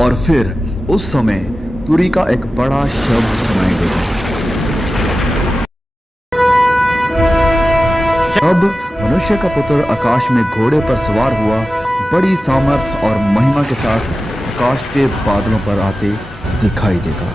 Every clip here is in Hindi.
और फिर उस समय तुरी का एक बड़ा शब्द सुनाई देगा। अब मनुष्य का पुत्र आकाश में घोड़े पर सवार हुआ बड़ी सामर्थ और महिमा के साथ आकाश के बादलों पर आते दिखाई देगा।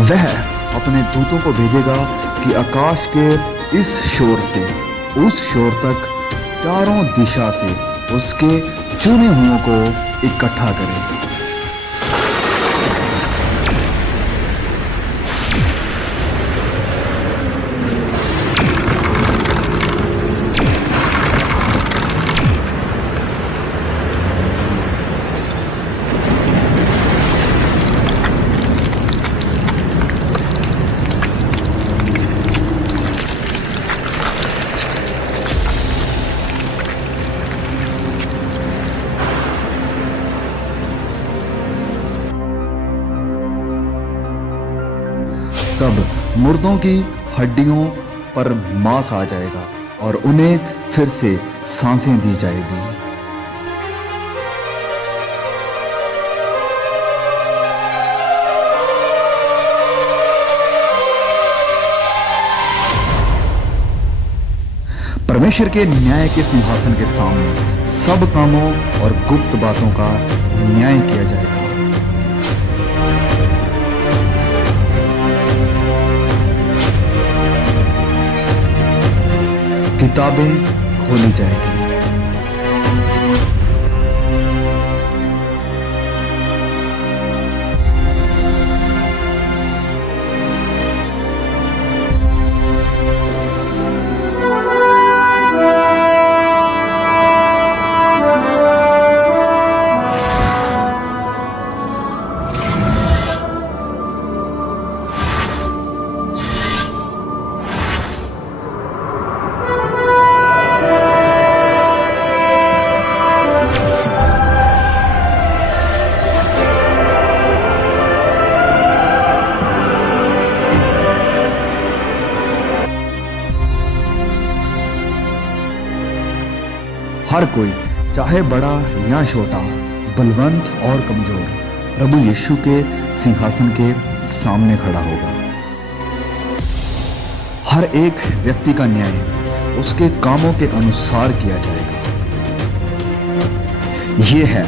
वह अपने दूतों को भेजेगा कि आकाश के इस शोर से उस शोर तक चारों दिशा से उसके चुने हुओं को इकट्ठा करें। तब मुर्दों की हड्डियों पर मांस आ जाएगा और उन्हें फिर से सांसें दी जाएगी। परमेश्वर के न्याय के सिंहासन के सामने सब कामों और गुप्त बातों का न्याय किया जाएगा। किताबें खोली जाएगी। हर कोई, चाहे बड़ा या छोटा, बलवंत और कमजोर, प्रभु यीशु के सिंहासन के सामने खड़ा होगा। हर एक व्यक्ति का न्याय उसके कामों के अनुसार किया जाएगा। यह है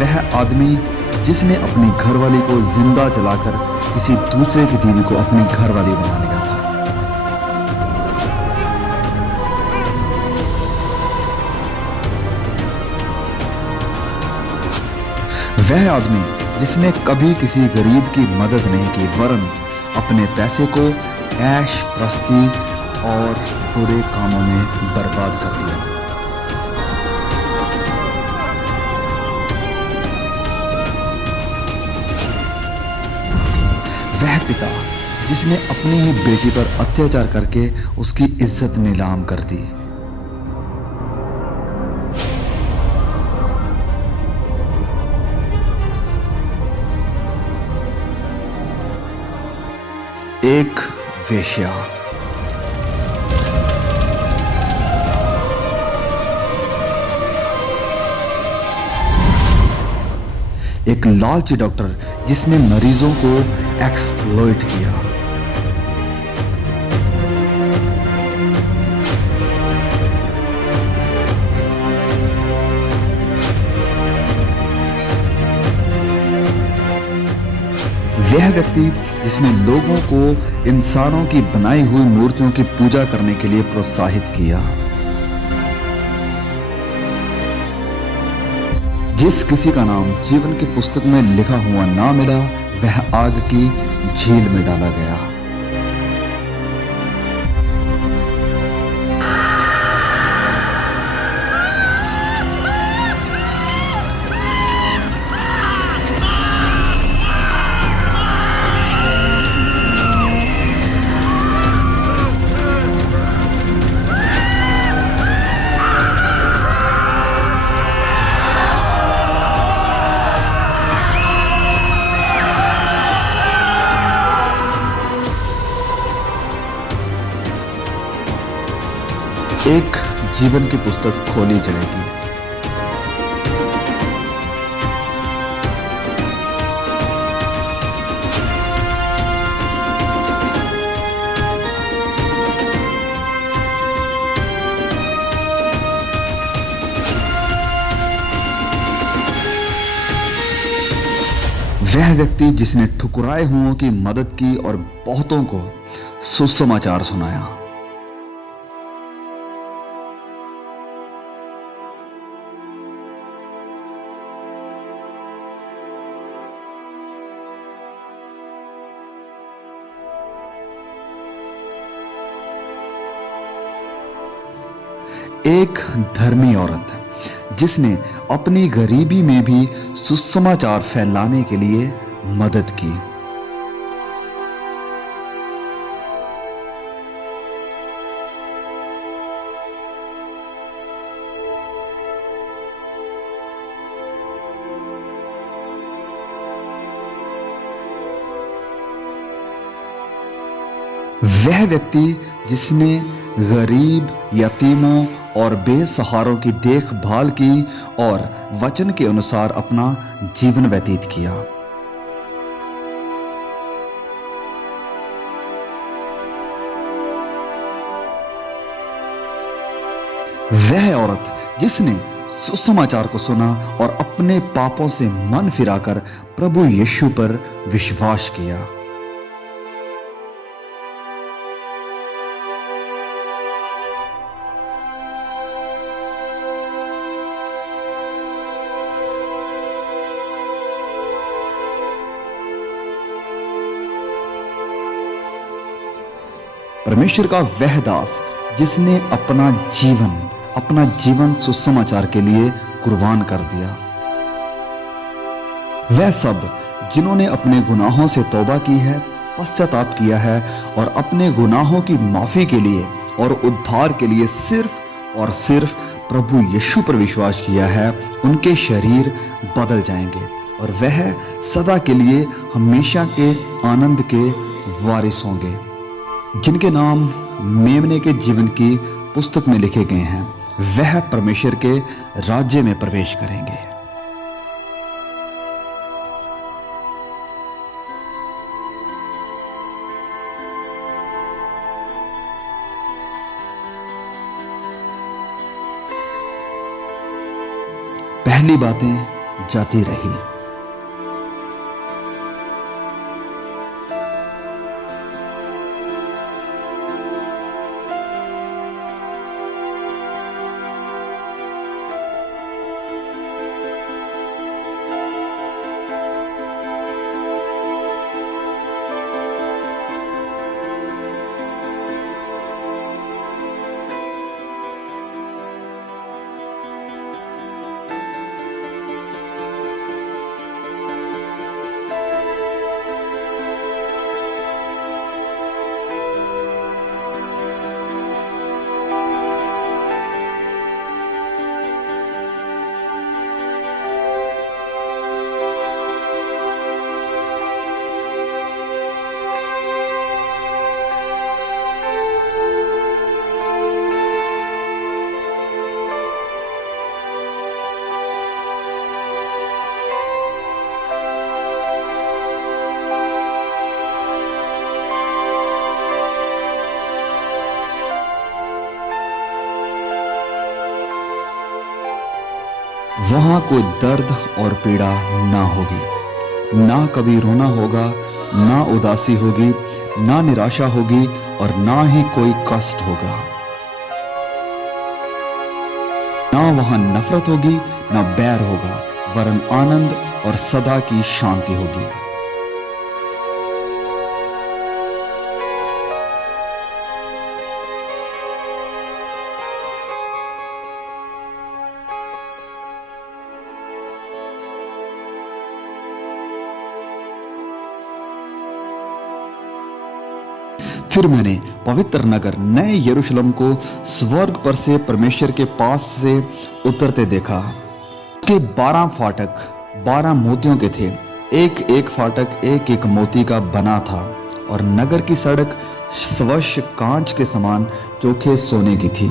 वह आदमी जिसने अपनी घरवाली को जिंदा जलाकर किसी दूसरे की बीवी को अपनी घरवाली बना लिया था। वह आदमी जिसने कभी किसी गरीब की मदद नहीं की, वरन अपने पैसे को ऐश प्रस्ती और बुरे कामों में बर्बाद कर दिया। पिता जिसने अपनी ही बेटी पर अत्याचार करके उसकी इज्जत नीलाम कर दी। एक वेश्या। एक लालची डॉक्टर जिसने मरीजों को एक्सप्लॉइट किया। वह व्यक्ति जिसने लोगों को इंसानों की बनाई हुई मूर्तियों की पूजा करने के लिए प्रोत्साहित किया। जिस किसी का नाम जीवन की पुस्तक में लिखा हुआ ना मिला, वह आग की झील में डाला गया। एक जीवन की पुस्तक खोली जाएगी। वह व्यक्ति जिसने ठुकराए हुओं की मदद की और बहुतों को सुसमाचार सुनाया। एक धर्मी औरत जिसने अपनी गरीबी में भी सुसमाचार फैलाने के लिए मदद की। वह व्यक्ति जिसने गरीब, यतीमों और बेसहारों की देखभाल की और वचन के अनुसार अपना जीवन व्यतीत किया। वह औरत जिसने सुसमाचार को सुना और अपने पापों से मन फिराकर प्रभु यीशु पर विश्वास किया। परमेश्वर का वह दास जिसने अपना जीवन सुसमाचार के लिए कुर्बान कर दिया। वह सब जिन्होंने अपने गुनाहों से तौबा की है, पश्चाताप किया है और अपने गुनाहों की माफी के लिए और उद्धार के लिए सिर्फ और सिर्फ प्रभु यीशु पर विश्वास किया है, उनके शरीर बदल जाएंगे और वह सदा के लिए हमेशा के आनंद के वारिस होंगे, जिनके नाम मेमने के जीवन की पुस्तक में लिखे गए हैं। वह परमेश्वर के राज्य में प्रवेश करेंगे। पहली बातें जाती रही। वहां कोई दर्द और पीड़ा ना होगी, ना कभी रोना होगा, ना उदासी होगी, ना निराशा होगी और ना ही कोई कष्ट होगा। ना वहां नफरत होगी, ना बैर होगा, वरन आनंद और सदा की शांति होगी। फिर मैंने पवित्र नगर नए यरूशलेम को स्वर्ग पर से परमेश्वर के पास से उतरते देखा। उसके 12 फाटक 12 मोतियों के थे, एक एक फाटक एक एक मोती का बना था, और नगर की सड़क स्वच्छ कांच के समान चोखे सोने की थी।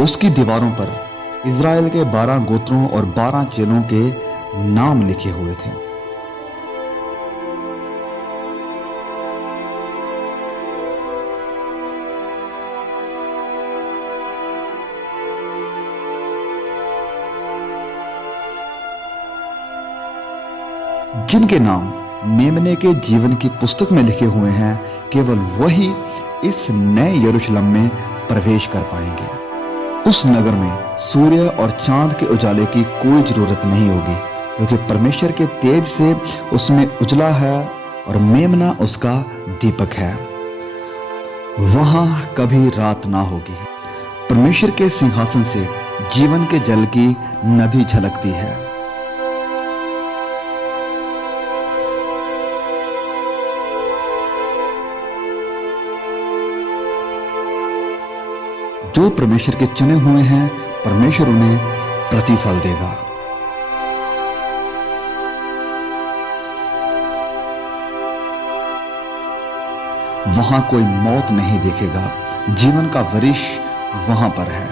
उसकी दीवारों पर इज़राइल के 12 गोत्रों और 12 चेलों के नाम लिखे हुए थे। जिनके नाम मेमने के जीवन की पुस्तक में लिखे हुए हैं, केवल वही इस नए यरूशलेम में प्रवेश कर पाएंगे। उस नगर में सूर्य और चांद के उजाले की कोई जरूरत नहीं होगी, क्योंकि परमेश्वर के तेज से उसमें उजला है और मेमना उसका दीपक है। वहां कभी रात ना होगी। परमेश्वर के सिंहासन से जीवन के जल की नदी झलकती है। जो परमेश्वर के चुने हुए हैं, परमेश्वर उन्हें प्रतिफल देगा। वहां कोई मौत नहीं देखेगा, जीवन का वृक्ष वहां पर है।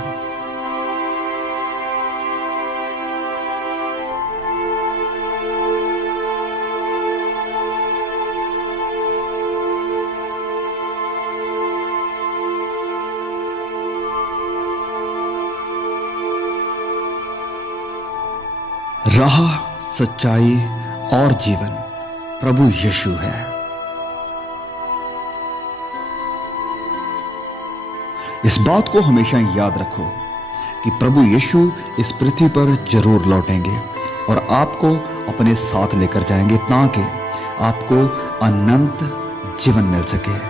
राह, सच्चाई और जीवन प्रभु यीशु है। इस बात को हमेशा याद रखो कि प्रभु यीशु इस पृथ्वी पर जरूर लौटेंगे और आपको अपने साथ लेकर जाएंगे, ताकि आपको अनंत जीवन मिल सके।